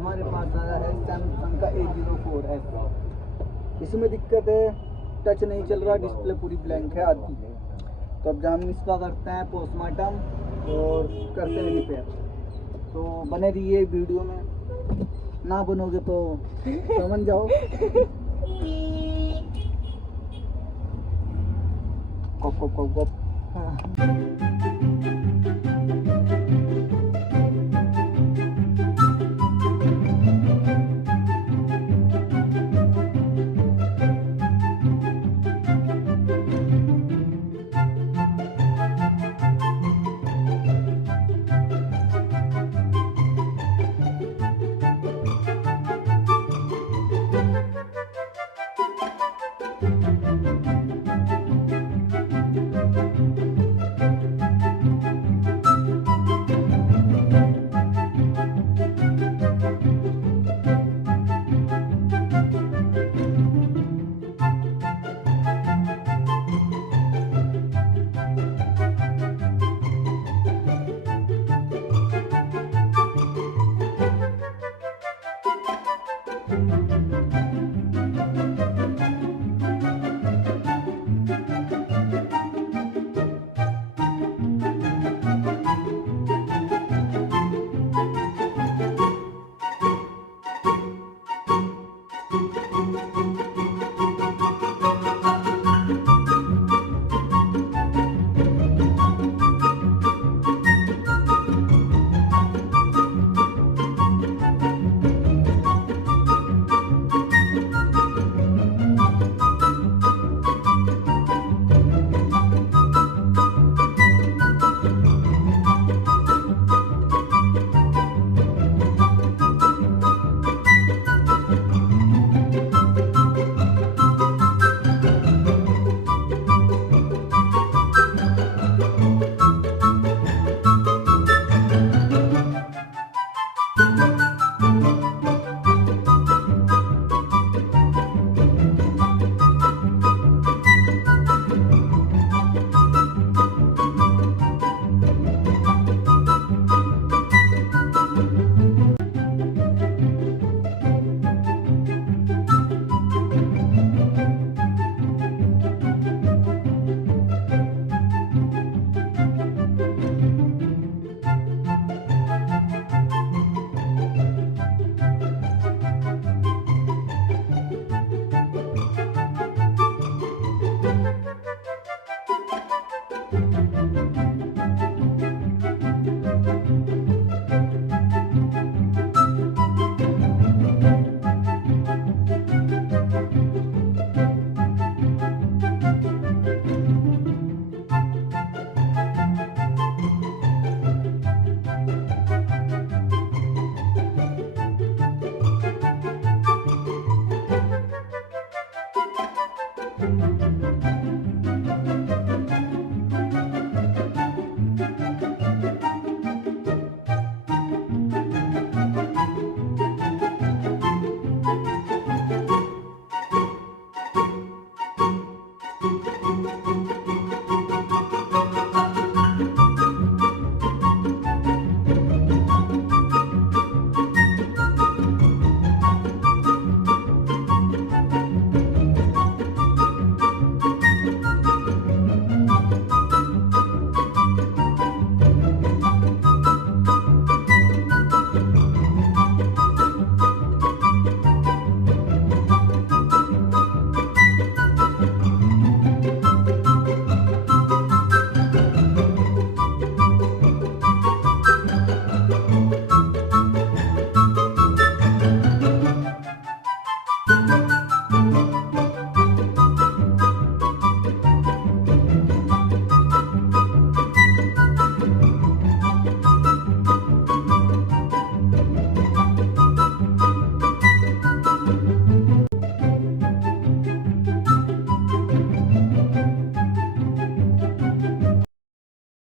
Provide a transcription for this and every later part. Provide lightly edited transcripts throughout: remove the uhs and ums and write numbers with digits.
हमारे पास आया है सैमसंग का A04S। इसमें दिक्कत है, टच नहीं चल रहा, डिस्प्ले पूरी ब्लैंक है आधी। तो अब हम इसका करते हैं पोस्टमार्टम और करते हैं रिपेयर। तो बने रहिए वीडियो में, ना बनोगे तो समझ जाओ। Cup cup cup cup.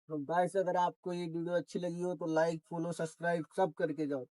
तो गाइस, अगर आपको ये वीडियो अच्छी लगी हो तो लाइक, फॉलो, सब्सक्राइब सब करके जाओ।